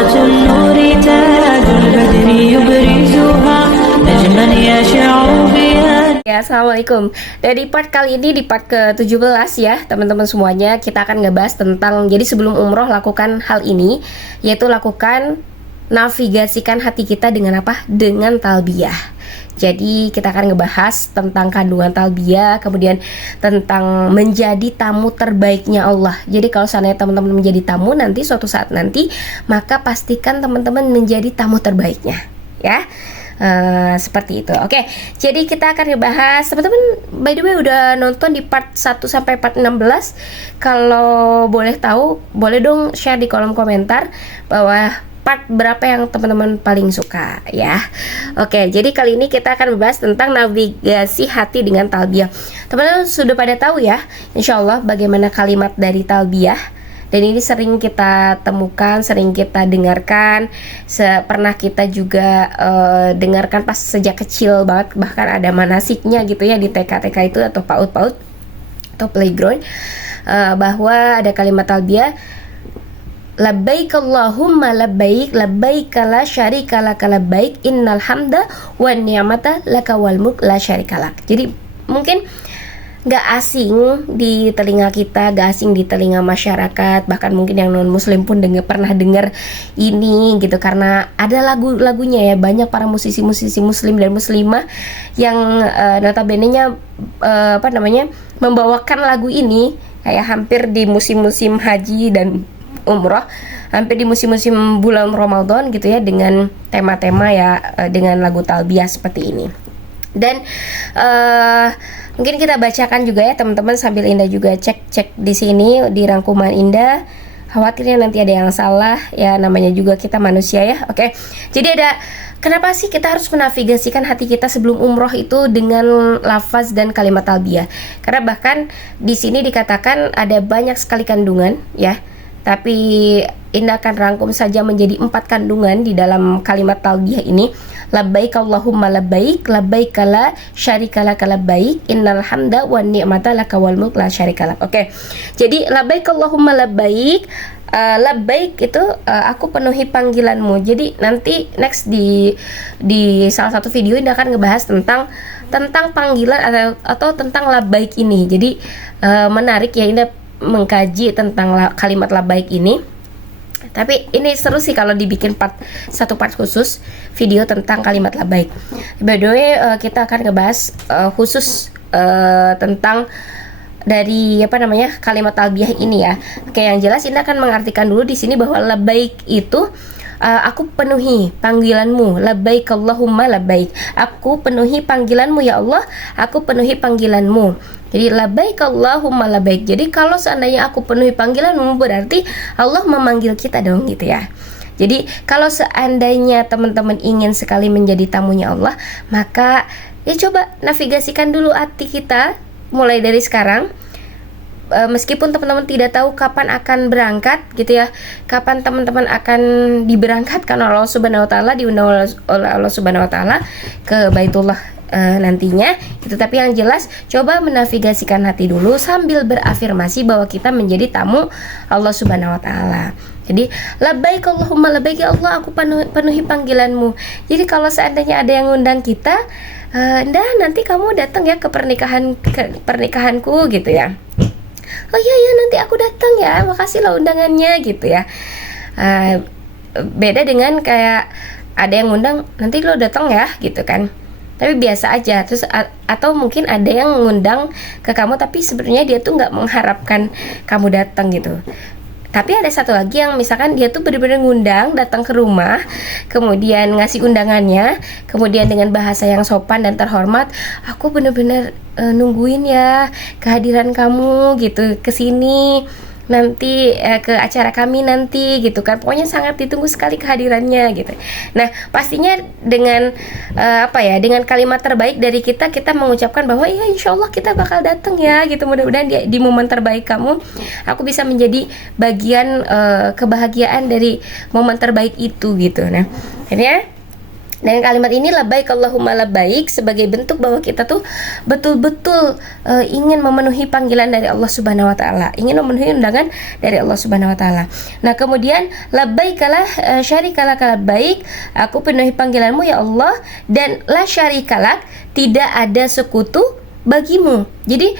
صلاة النور تاج البدر يبرزها نجما يشع بها. Ya, assalamualaikum. Dari part kali ini, di part ke-17 ya teman-teman semuanya, kita akan ngebahas tentang, jadi sebelum umroh lakukan hal ini, yaitu lakukan navigasikan hati kita dengan apa? Dengan talbiyah. Jadi kita akan ngebahas tentang kandungan talbiyah, kemudian tentang menjadi tamu terbaiknya Allah. Jadi kalau seandainya teman-teman menjadi tamu nanti, suatu saat nanti, maka pastikan teman-teman menjadi tamu terbaiknya, ya. Seperti itu. Oke, jadi kita akan ngebahas, teman-teman by the way udah nonton di part 1 sampai part 16. Kalau boleh tahu, boleh dong share di kolom komentar bahwa part berapa yang teman-teman paling suka ya. Oke, jadi kali ini kita akan membahas tentang navigasi hati dengan talbiyah. Teman-teman sudah pada tahu ya, insya Allah bagaimana kalimat dari talbiyah. Dan ini sering kita temukan, sering kita dengarkan, pernah kita juga dengarkan pas sejak kecil banget, bahkan ada manasiknya gitu ya di TK-TK itu atau PAUD-PAUD atau playground, bahwa ada kalimat talbiyah, labbaik Allahumma labbaik, labbaik la syarika laka labbaik, innal hamda wan ni'mata laka wal mulk la syarika lak. Jadi mungkin gak asing di telinga kita, gak asing di telinga masyarakat, bahkan mungkin yang non muslim pun pernah dengar ini gitu, karena ada lagu-lagunya ya, banyak para musisi-musisi muslim dan muslimah yang notabene-nya membawakan lagu ini kayak hampir di musim-musim haji dan umroh, hampir di musim-musim bulan Ramadan gitu ya, dengan tema-tema ya, dengan lagu talbiyah seperti ini. Dan mungkin kita bacakan juga ya teman-teman, sambil Indah juga cek di sini di rangkuman Indah. Khawatirnya nanti ada yang salah ya, namanya juga kita manusia ya. Oke. Jadi ada, kenapa sih kita harus menavigasikan hati kita sebelum umroh itu dengan lafaz dan kalimat talbiyah? Karena bahkan di sini dikatakan ada banyak sekali kandungan ya. Tapi Indah akan rangkum saja menjadi 4 kandungan di dalam kalimat talbiyah ini. Labbaik Allahumma labbaik, labbaik la syarika laka labbaik, innal hamda wan ni'mata laka wal mulk la syarika lak. Oke. Jadi labbaik Allahumma labbaik, labbaik itu aku penuhi panggilanmu. Jadi nanti next di salah satu video Indah akan ngebahas tentang panggilan atau tentang labbaik ini. Jadi menarik ya, Indah mengkaji tentang kalimat labbaik ini. Tapi ini seru sih kalau dibikin satu part khusus video tentang kalimat labbaik. By the way, kita akan ngebahas khusus tentang dari kalimat talbiyah ini ya. Oke, yang jelas Indah akan mengartikan dulu di sini bahwa labbaik itu aku penuhi panggilanmu, labbaik Allahumma labbaik, aku penuhi panggilanmu ya Allah, aku penuhi panggilanmu. Jadi labbaik Allahumma labbaik. Jadi kalau seandainya aku penuhi panggilanmu, berarti Allah memanggil kita dong gitu ya. Jadi kalau seandainya teman-teman ingin sekali menjadi tamunya Allah, maka ya coba navigasikan dulu hati kita mulai dari sekarang. Meskipun teman-teman tidak tahu kapan akan berangkat gitu ya, kapan teman-teman akan diberangkatkan oleh Allah Subhanahu wa taala, diundang oleh Allah Subhanahu wa taala ke Baitullah nantinya itu. Tapi yang jelas coba menavigasikan hati dulu sambil berafirmasi bahwa kita menjadi tamu Allah Subhanahu wa taala. Jadi labbaik Allahumma labbaik, ya Allah aku penuhi panggilanmu. Jadi kalau seandainya ada yang ngundang kita, nanti kamu datang ya ke pernikahanku gitu ya. Oh iya ya, nanti aku datang ya, makasih lah undangannya gitu ya. Beda dengan kayak ada yang ngundang, nanti lo datang ya gitu kan. Tapi biasa aja. Terus atau mungkin ada yang ngundang ke kamu tapi sebenarnya dia tuh nggak mengharapkan kamu datang gitu. Tapi ada satu lagi yang misalkan dia tuh benar-benar ngundang, datang ke rumah, kemudian ngasih undangannya, kemudian dengan bahasa yang sopan dan terhormat, aku benar-benar nungguin ya kehadiran kamu gitu ke sini nanti, ke acara kami nanti gitu kan. Pokoknya sangat ditunggu sekali kehadirannya gitu. Nah, pastinya dengan dengan kalimat terbaik dari kita mengucapkan bahwa ya insya Allah kita bakal datang ya gitu. Mudah-mudahan di momen terbaik kamu, aku bisa menjadi bagian kebahagiaan dari momen terbaik itu gitu. Nah, akhirnya Dan kalimat ini labbaik Allahumma labbaik sebagai bentuk bahwa kita tuh betul-betul ingin memenuhi panggilan dari Allah Subhanahu wa taala, ingin memenuhi undangan dari Allah Subhanahu wa taala. Nah, kemudian labbaikalah syarikalah labbaik, aku penuhi panggilanmu ya Allah, dan la syarikalak, tidak ada sekutu bagimu. Jadi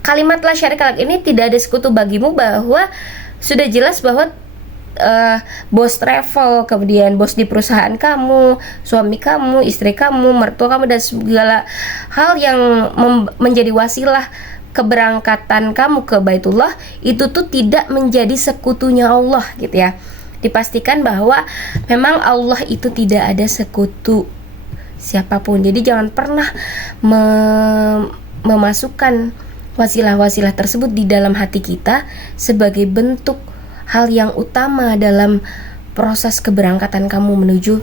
kalimat la syarikalak ini tidak ada sekutu bagimu, bahwa sudah jelas bahwa bos travel, kemudian bos di perusahaan kamu, suami kamu, istri kamu, mertua kamu, dan segala hal yang menjadi wasilah keberangkatan kamu ke Baitullah, itu tuh tidak menjadi sekutunya Allah gitu ya. Dipastikan bahwa memang Allah itu tidak ada sekutu siapapun. Jadi jangan pernah memasukkan wasilah-wasilah tersebut di dalam hati kita sebagai bentuk hal yang utama dalam proses keberangkatan kamu menuju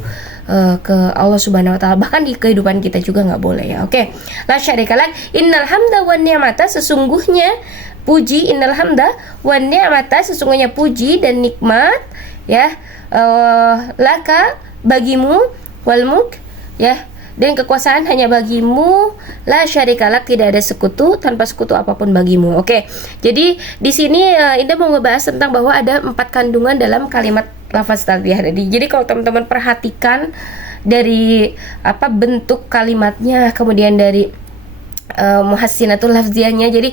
ke Allah Subhanahu wa taala. Bahkan di kehidupan kita juga nggak boleh ya. Oke. La syarikalak, innal hamda wan ni'mata, sesungguhnya puji, innal hamda wan ni'mata, sesungguhnya puji dan nikmat ya, laka, bagimu, wal mulk ya, dan kekuasaan hanya bagimu, la syarikalak, tidak ada sekutu, tanpa sekutu apapun bagimu. Oke. Jadi di sini Indah mau ngebahas tentang bahwa ada 4 kandungan dalam kalimat lafaz talbiyah tadi. Jadi kalau teman-teman perhatikan dari bentuk kalimatnya, kemudian dari muhassinatul lafziyahnya, jadi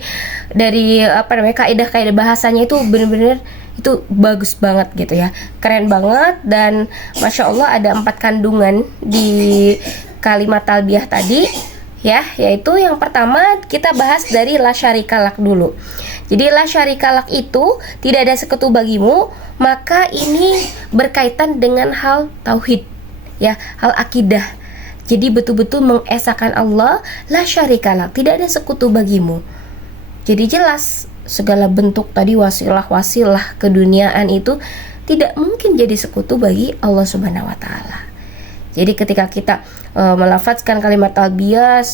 dari kaidah-kaidah bahasanya itu benar-benar itu bagus banget gitu ya, keren banget. Dan masya Allah ada 4 kandungan di kalimat talbiyah tadi ya, yaitu yang pertama kita bahas dari la syarikalak dulu. Jadi la syarikalak itu tidak ada sekutu bagimu, maka ini berkaitan dengan hal tauhid ya, hal akidah. Jadi betul-betul mengesahkan Allah, la syarikalak, tidak ada sekutu bagimu. Jadi jelas segala bentuk tadi wasilah-wasilah keduniaan itu tidak mungkin jadi sekutu bagi Allah Subhanahu wa taala. Jadi ketika kita melafazkan kalimat talbiyah,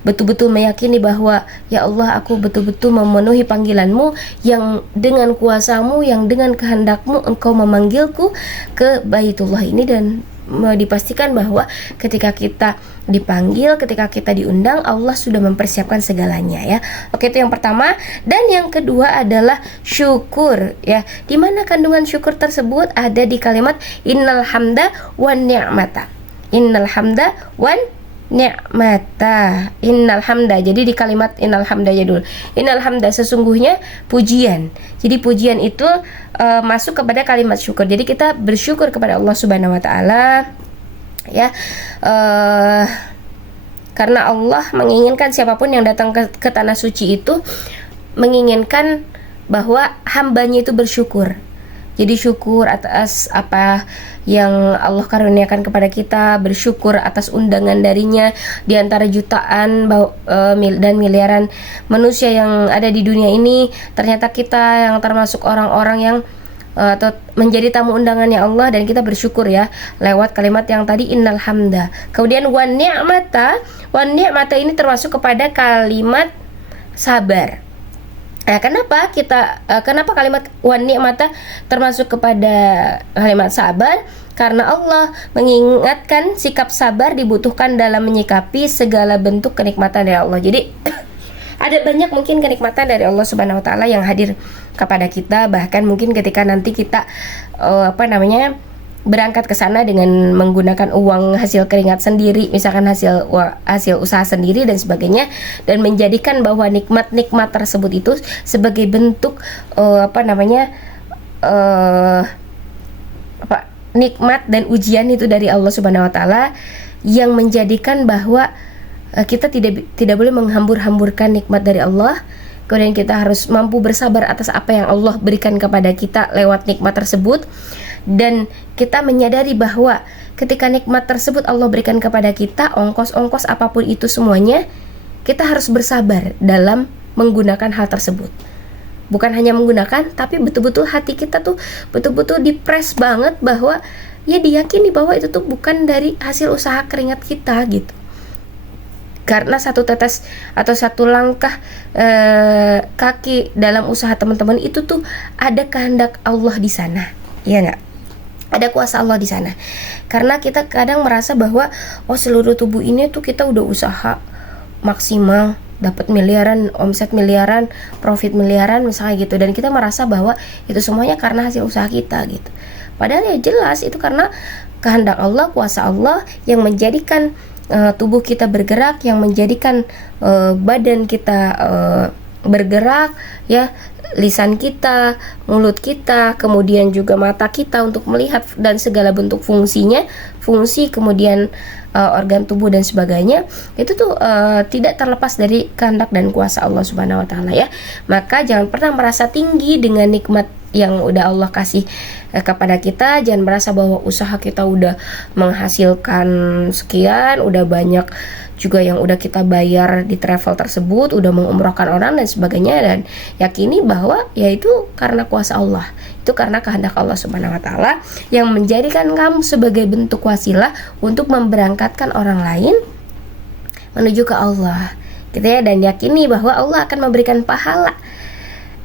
betul-betul meyakini bahwa ya Allah, aku betul-betul memenuhi panggilanmu yang dengan kuasamu, yang dengan kehendakmu engkau memanggilku ke Baitullah ini. Dan dipastikan bahwa ketika kita dipanggil, ketika kita diundang, Allah sudah mempersiapkan segalanya ya. Oke, itu yang pertama. Dan yang kedua adalah syukur ya. Dimana kandungan syukur tersebut ada di kalimat innal hamda wan ni'mata. Innal hamda wan ni'mata. Innal hamda. Jadi di kalimat innal hamda ya dulu. Innal hamda, sesungguhnya pujian. Jadi pujian itu masuk kepada kalimat syukur. Jadi kita bersyukur kepada Allah Subhanahu wa taala ya. Karena Allah menginginkan siapapun yang datang ke tanah suci itu menginginkan bahwa hambanya itu bersyukur. Jadi syukur atas apa yang Allah karuniakan kepada kita, bersyukur atas undangan darinya di antara jutaan dan miliaran manusia yang ada di dunia ini. Ternyata kita yang termasuk orang-orang yang atau menjadi tamu undangannya Allah, dan kita bersyukur ya lewat kalimat yang tadi innal hamda. Kemudian wan ni'mata ini termasuk kepada kalimat sabar. Nah, kenapa kalimat wan ni'mata termasuk kepada kalimat sabar? Karena Allah mengingatkan sikap sabar dibutuhkan dalam menyikapi segala bentuk kenikmatan dari Allah. Jadi ada banyak mungkin kenikmatan dari Allah Subhanahu wa taala yang hadir kepada kita, bahkan mungkin ketika nanti kita berangkat ke sana dengan menggunakan uang hasil keringat sendiri, misalkan hasil usaha sendiri dan sebagainya, dan menjadikan bahwa nikmat-nikmat tersebut itu sebagai bentuk nikmat dan ujian itu dari Allah Subhanahu wa taala, yang menjadikan bahwa kita tidak boleh menghambur-hamburkan nikmat dari Allah. Kemudian kita harus mampu bersabar atas apa yang Allah berikan kepada kita lewat nikmat tersebut. Dan kita menyadari bahwa ketika nikmat tersebut Allah berikan kepada kita, ongkos-ongkos apapun itu semuanya, kita harus bersabar dalam menggunakan hal tersebut. Bukan hanya menggunakan, tapi betul-betul hati kita tuh betul-betul dipres banget bahwa ya diyakini bahwa itu tuh bukan dari hasil usaha keringat kita gitu. Karena satu tetes atau satu langkah kaki dalam usaha teman-teman itu tuh ada kehendak Allah di sana, iya nggak? ada kuasa Allah di sana. Karena kita kadang merasa bahwa seluruh tubuh ini tuh kita udah usaha maksimal, dapat miliaran, omset miliaran, profit miliaran misalnya gitu, dan kita merasa bahwa itu semuanya karena hasil usaha kita gitu. Padahal ya jelas itu karena kehendak Allah, kuasa Allah yang menjadikan tubuh kita bergerak, yang menjadikan badan kita bergerak ya, lisan kita, mulut kita, kemudian juga mata kita untuk melihat dan segala bentuk fungsinya, fungsi kemudian organ tubuh dan sebagainya, itu tuh tidak terlepas dari kehendak dan kuasa Allah Subhanahu wa taala ya. Maka jangan pernah merasa tinggi dengan nikmat yang udah Allah kasih kepada kita. Jangan merasa bahwa usaha kita udah menghasilkan sekian, udah banyak juga yang udah kita bayar di travel tersebut, udah mengumrohkan orang dan sebagainya, dan yakini bahwa yaitu karena kuasa Allah, itu karena kehendak Allah Subhanahu wa taala yang menjadikan kamu sebagai bentuk wasilah untuk memberangkatkan orang lain menuju ke Allah gitu ya, dan yakini bahwa Allah akan memberikan pahala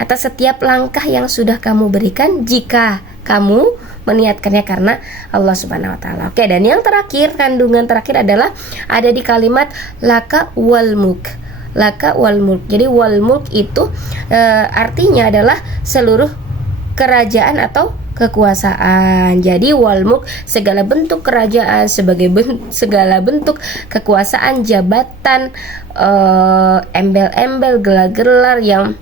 atas setiap langkah yang sudah kamu berikan jika kamu meniatkannya karena Allah Subhanahu wa taala. Oke, dan yang terakhir, kandungan terakhir adalah ada di kalimat laka wal mulk. Laka wal mulk. Jadi wal mulk itu artinya adalah seluruh kerajaan atau kekuasaan. Jadi wal mulk segala bentuk kerajaan, segala bentuk kekuasaan, jabatan, embel-embel, gelar-gelar yang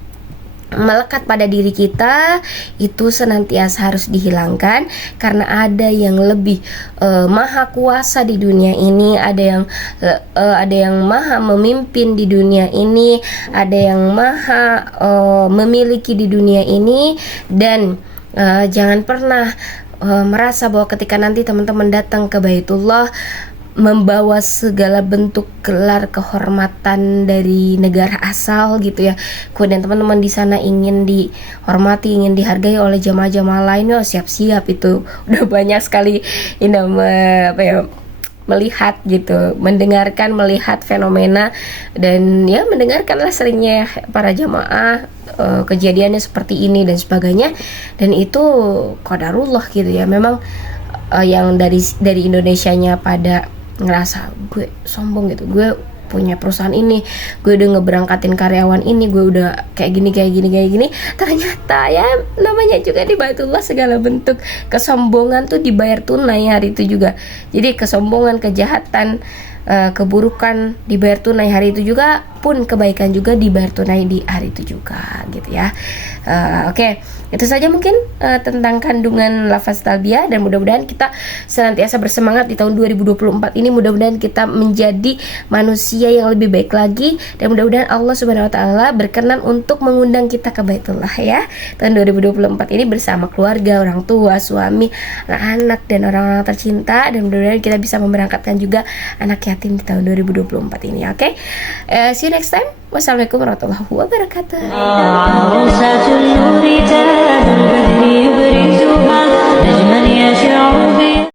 melekat pada diri kita itu senantiasa harus dihilangkan, karena ada yang lebih maha kuasa di dunia ini, ada yang maha memimpin di dunia ini, ada yang maha memiliki di dunia ini. Dan jangan pernah merasa bahwa ketika nanti teman-teman datang ke Baitullah membawa segala bentuk gelar kehormatan dari negara asal gitu ya, kemudian teman-teman di sana ingin dihormati, ingin dihargai oleh jamaah-jamaah lain, siap-siap itu udah banyak sekali melihat gitu, mendengarkan, melihat fenomena, dan ya mendengarkanlah seringnya para jamaah kejadiannya seperti ini dan sebagainya, dan itu qadarullah gitu ya. Memang yang dari Indonesianya pada ngerasa gue sombong gitu, gue punya perusahaan ini, gue udah ngeberangkatin karyawan ini, gue udah kayak gini, ternyata ya namanya juga di Baitullah segala bentuk kesombongan tuh dibayar tunai hari itu juga. Jadi kesombongan, kejahatan, keburukan dibayar tunai hari itu juga, pun kebaikan juga dibayar tunai di hari itu juga gitu ya. Oke, itu saja mungkin tentang kandungan lafaz talbiyah, dan mudah-mudahan kita senantiasa bersemangat di tahun 2024 ini. Mudah-mudahan kita menjadi manusia yang lebih baik lagi, dan mudah-mudahan Allah Subhanahu wa taala berkenan untuk mengundang kita ke Baitullah ya tahun 2024 ini bersama keluarga, orang tua, suami, anak-anak, dan orang-orang tercinta, dan mudah-mudahan kita bisa memberangkatkan juga anak yatim di tahun 2024 ini. Oke, see you next time. Wassalamualaikum warahmatullahi wabarakatuh.